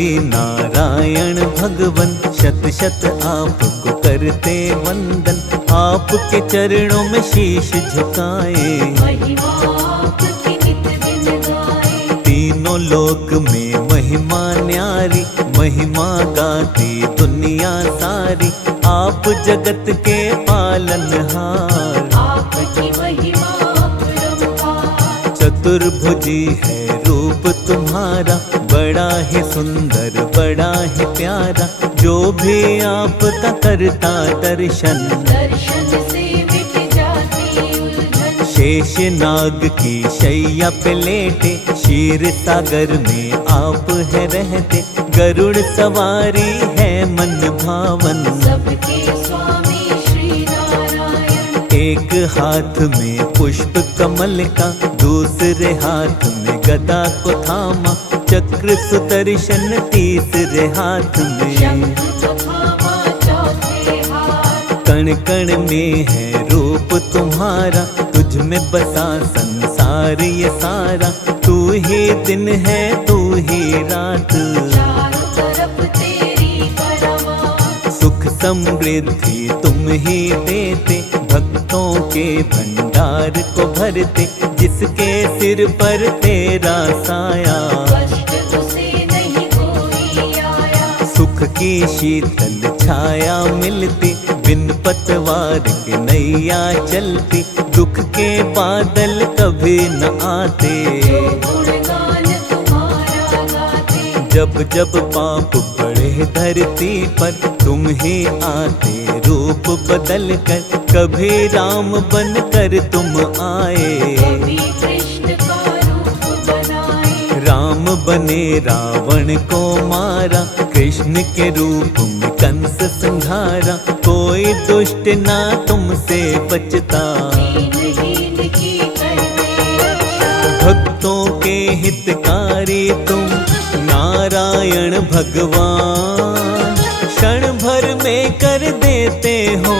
हरि नारायण भगवन, शत शत आपको करते वंदन। आपके चरणों में शीश झुकाए, महिमा आपकी नित दिन गाए। तीनों लोक में महिमा न्यारी, महिमा गाती दुनिया सारी। आप जगत के पालनहार, आपकी महिमा अपरंपार। चतुर्भुजी है रूप तुम्हारा, बड़ा ही सुंदर बड़ा ही प्यारा। जो भी आपका करता दर्शन, दर्शन से मिट जाती उलझन। शेष नाग की शैया पे लेटे, क्षीर सागर में आप है रहते। गरुड़ सवारी है मन भावन, सबके स्वामी श्री नारायण। एक हाथ में पुष्प कमल का, दूसरे हाथ में गदा को थामा। चक्र सुदर्शन तीसरे हाथ में, शंख तथा चौथे हाथ। कण कण में है रूप तुम्हारा, तुझ में बसा संसार ये सारा। तू ही दिन है तू ही रात, चारों तरफ तेरी परवान। सुख समृद्धि तुम ही देते, भक्तों के भंडार को भरते। जिसके सिर पर तेरा साया, कष्ट उसे नहीं कोई आया। सुख की शीतल छाया मिलती, बिन पतवार के नैया चलती। दुख के बादल कभी न आते, जो गुणगान तुम्हारा गाते। जब जब पाप बढ़े धरती पर, तुम ही आते रूप बदल कर। कभी राम बन कर तुम आए, कभी कृष्ण का रूप बनाए। राम बने रावण को मारा, कृष्ण के रूप में कंस संहारा। कोई दुष्ट ना तुमसे बचता, दीनहीन की करते रक्षा। भक्तों के हितकारी तुम नारायण भगवान। क्षण भर में कर देते हो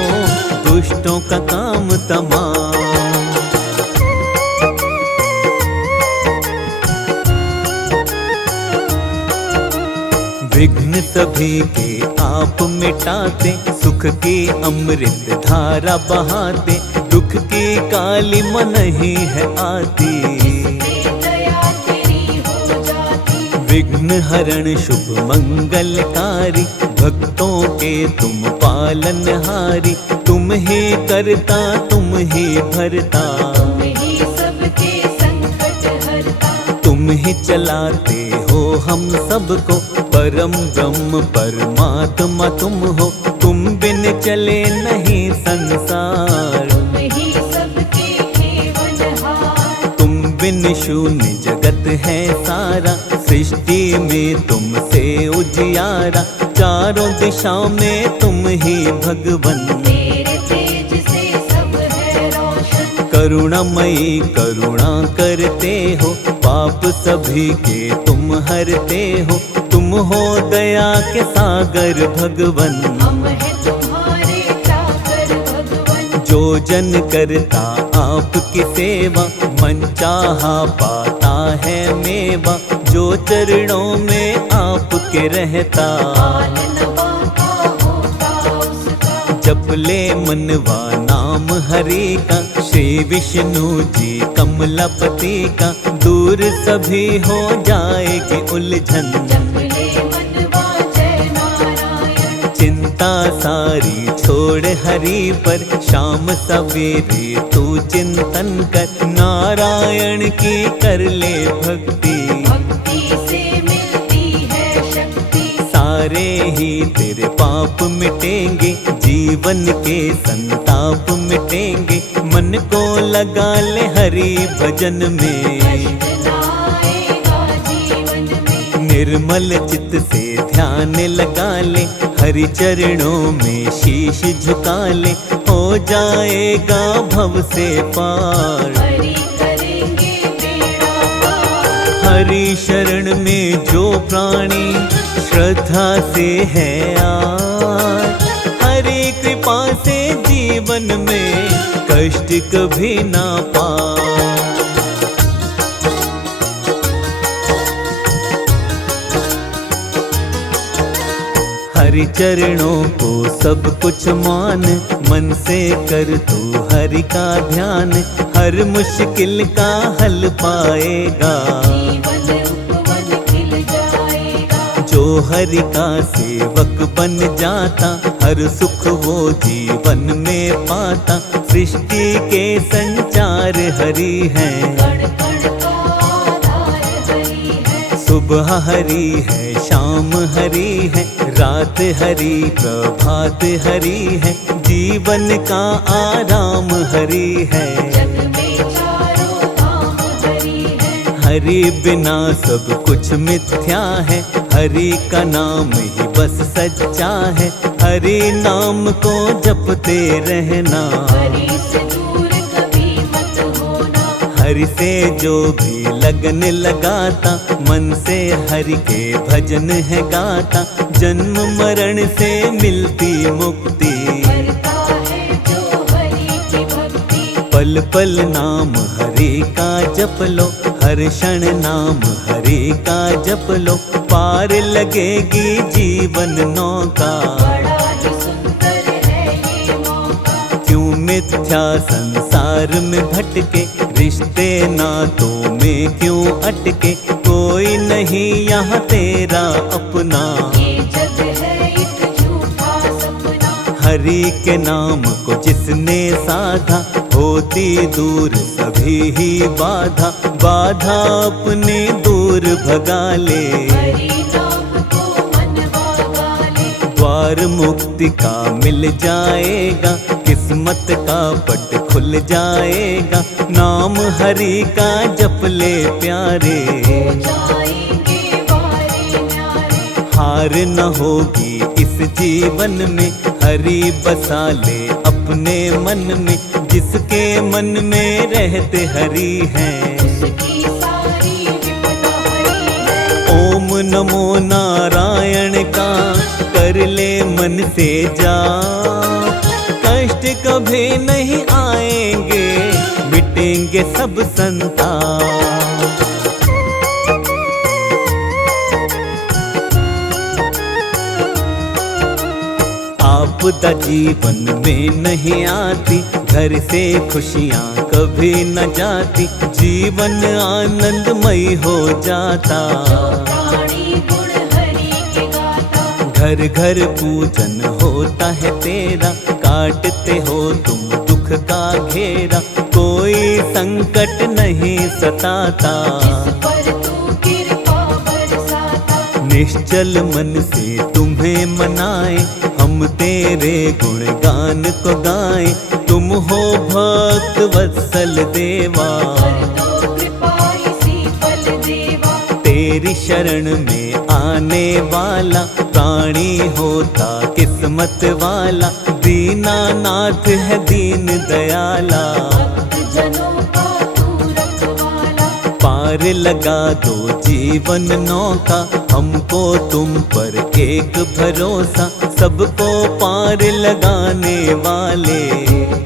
दुष्टों का काम तमाम। विघ्न सभी के आप मिटाते, सुख की अमृत धारा बहाते। दुख की काली मन ही है आती, दया तेरी हो जाती। विघ्न हरण शुभ मंगलकारी। भक्तों के तुम पालनहारी, तुम ही करता तुम ही भरता। तुम ही सबके संकट हरता। तुम ही चलाते हो हम सबको, परम ब्रह्म परमात्मा तुम हो। तुम बिन चले नहीं संसार, तुम ही सबके खेवनहार। तुम बिन शून्य जगत है सारा। सृष्टि में तुमसे उजियारा, चारों दिशा में तुम ही भगवन। तेरे तेज से सब है रोशन। करुणामयी करुणा करते हो, पाप सभी के तुम हरते हो। तुम हो दया के सागर भगवन, हम है तुम्हारे चाकर भगवन। जो जन करता आपकी सेवा, मन चाहा पाता है मेवा। जो चरणों में आपके रहता, पालन बाका होता उसका। जप ले मनवा नाम हरि का। श्री विष्णु जी कमलापति का, दूर सभी हो जाएगी उलझन। जप ले मनवा जय नारायण। चिंता सारी छोड़ हरि पर, शाम सवेरे तू चिंतन कर। नारायण की कर ले भक्ति, भक्ति से मिलती है शक्ति। सारे ही तेरे पाप मिटेंगे, जीवन के संताप मिटेंगे। मन को लगा ले हरि भजन में, कष्ट ना आएगा जीवन में। निर्मल चित्त से ध्यान लगा ले। हरि चरणों में शीश झुका ले, हो जाएगा भव से पार। हरि करेंगे बेड़ा पार। हरि शरण में जो प्राणी श्रद्धा से है आज, हरि कृपा से जीवन में कष्ट कभी ना पाए। हरि चरणों को सब कुछ मान, मन से कर तू हरि का ध्यान, हर मुश्किल का हल पाएगा। जीवन उपवन खिल जाएगा। जो हरि का सेवक बन जाता, हर सुख वो जीवन में पाता। सृष्टि के संचार हरि है, कण कण का आधार हरि है। सुबह हरि है, शाम हरि है, रात हरि, प्रभात हरि है। जीवन का आराम हरि है। जग में चारों धाम हरि है। हरि बिना सब कुछ मिथ्या है, हरि का नाम ही बस सच्चा है। हरि नाम को जपते रहना, हरि से दूर कभी मत होना। हरि से जो भी लगन लगाता, मन से हरि के भजन है गाता। जन्म मरण से मिलती मुक्ति, करता है जो हरि की भक्ति। पल पल नाम हरि का जप लो, हर क्षण नाम हरि का जप लो। पार लगेगी जीवन नौका, बड़ा ही सुंदर है ये मौका। क्यों मिथ्या संसार में भटके, रिश्ते नातों में क्यों अटके। कोई नहीं यहाँ तेरा अपना, ये जग है एक झूठा सपना। हरि के नाम को जिसने साधा, होती दूर सभी ही बाधा। बाधा अपने दूर भगा ले, हरि नाम को मनवा गाले। द्वार मुक्ति का मिल जाएगा, किस्मत का पट खुल जाएगा। नाम हरि का जप ले प्यारे, हो जाएंगे वारे न्यारे। हार न होगी इस जीवन में, हरि बसा ले अपने मन में। जिसके मन में रहते हरि हैं, उसकी सारी विपदा हरि है। ओम नमो नारायण का कर ले मन से जाप। कष्ट कभी नहीं आएंगे, मिटेंगे सब संताप। आपदा जीवन में नहीं आती, घर से खुशियाँ कभी न जाती। जीवन आनंदमय हो जाता, प्राणी गुण हरि के गाता। घर घर पूजन होता है तेरा। काटते हो तुम दुख का घेरा, कोई संकट नहीं सताता। जिस पर तू कृपा बरसाता। निश्चल मन से तुम्हें मनाए, हम तेरे गुणगान को गाएं। तुम हो भक्त वत्सल देवा, कर दो कृपा इसी पल देवा। तेरी शरण में आने वाला प्राणी होता किस्मत वाला। दीनानाथ है दीन दयाला, भक्त जनों का तू रखवाला। पार लगा दो जीवन नौका। हमको तुम पर एक भरोसा, सबको पार लगाने वाले।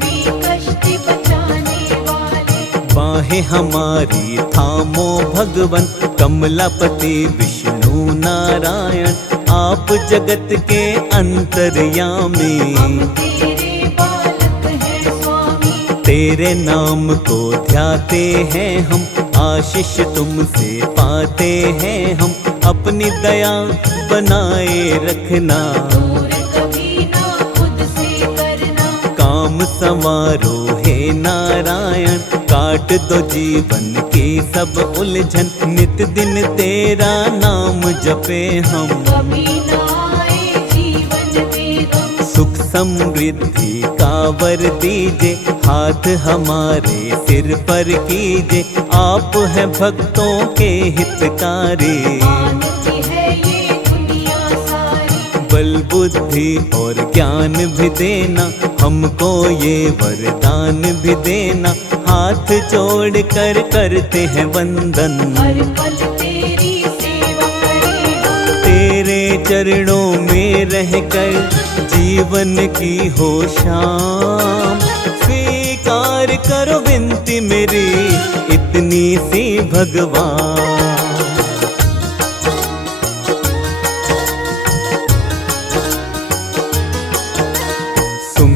भी कष्ट बचाने वाले। बाहें हमारी थामो भगवन, कमलापति विष्णु नारायण। आप जगत के अंतर्यामी, हम तेरे बालक हैं स्वामी। तेरे नाम को ध्याते हैं हम, आशीष तुमसे पाते हैं हम। अपनी दया बनाए रखना, दूर कभी ना खुद से करना। काम संवारो हे नारायण। काट दो जीवन की सब उलझन, नित दिन तेरा नाम जपे हम। कभी ना आए जीवन में गम। सुख समृद्धि का वर दीजे, हाथ हमारे सिर पर कीजे। आप है भक्तों के हितकारी, मानती है ये दुनिया सारी। बल बुद्धि और ज्ञान भी देना, हमको ये वरदान भी देना। हाथ जोड़ कर करते हैं वंदन, हर पल तेरी सेवा करेगा। तेरे चरणों में रहकर जीवन की हो शाम। स्वीकार करो विनती मेरी इतनी सी भगवान।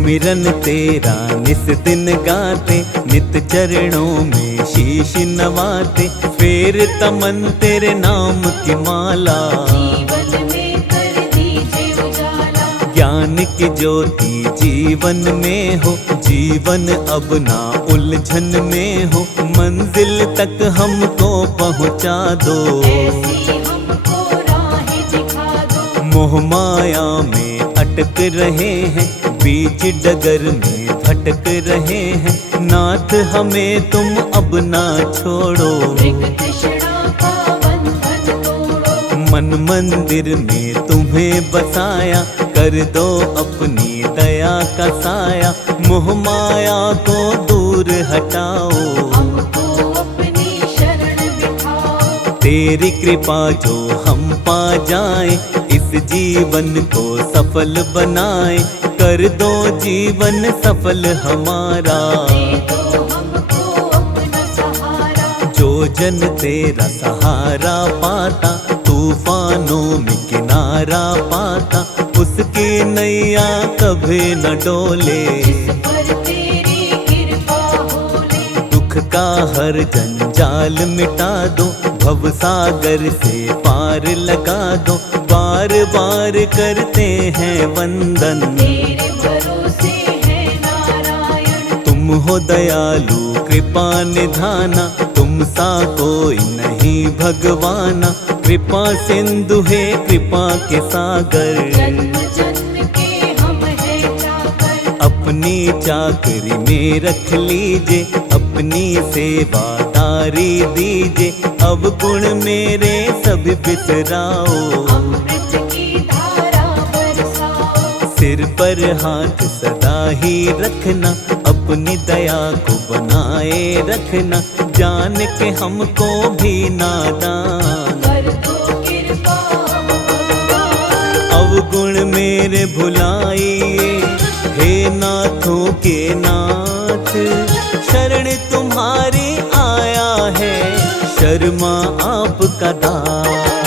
सुमिरन तेरा निस दिन गाते, नित चरणों में शीश नवाते, फेर तमन तेरे नाम की माला। जीवन में कर दीजिए उजाला, ज्ञान की ज्योति जीवन में हो, जीवन अब ना उलझन में हो, मंजिल तक हमको पहुँचा दो। ऐसी हमको राहें दिखा दो। मोह माया में अटक रहे हैं, बीच डगर में भटक रहे हैं, नाथ हमें तुम अब ना छोड़ो। मृग तृष्णा का बंधन तोड़ो, मन मंदिर में तुम्हें बसाया, कर दो अपनी दया का साया, मोह माया को दूर हटाओ। हमको अपनी शरण बिठाओ। तेरी कृपा जो हम पा जाएं, इस जीवन को सफल बनाए, कर दो जीवन सफल हमारा। दे दो हमको अपना सहारा, जो जन तेरा सहारा पाता, तूफानों में किनारा पाता, उसकी नैया कभी न डोले। जिस पर तेरी कृपा होले, दुख का हर जंजाल मिटा दो, भव सागर से पार लगा दो, बार बार करते हैं वंदन। तेरे भरोसे है नारायण। तुम हो दयालु कृपा निधाना, तुम सा कोई नहीं भगवाना, कृपा सिंधु है कृपा के सागर। जन्म जन्म के हम है चाकर, अपनी चाकरी में रख लीजिए, अपनी सेवादारी दीजिए, अब गुण मेरे सब बिसराओ। अमृत की धारा बरसाओ। सिर पर हाथ सदा ही रखना, अपनी दया को बनाए रखना, जान के हमको भी नादान। कर दो कृपा भगवान, अवगुण मेरे भुलाइए, हे नाथों के नाथ, शरण तुम्हारी आया है, शर्मा आपका दास।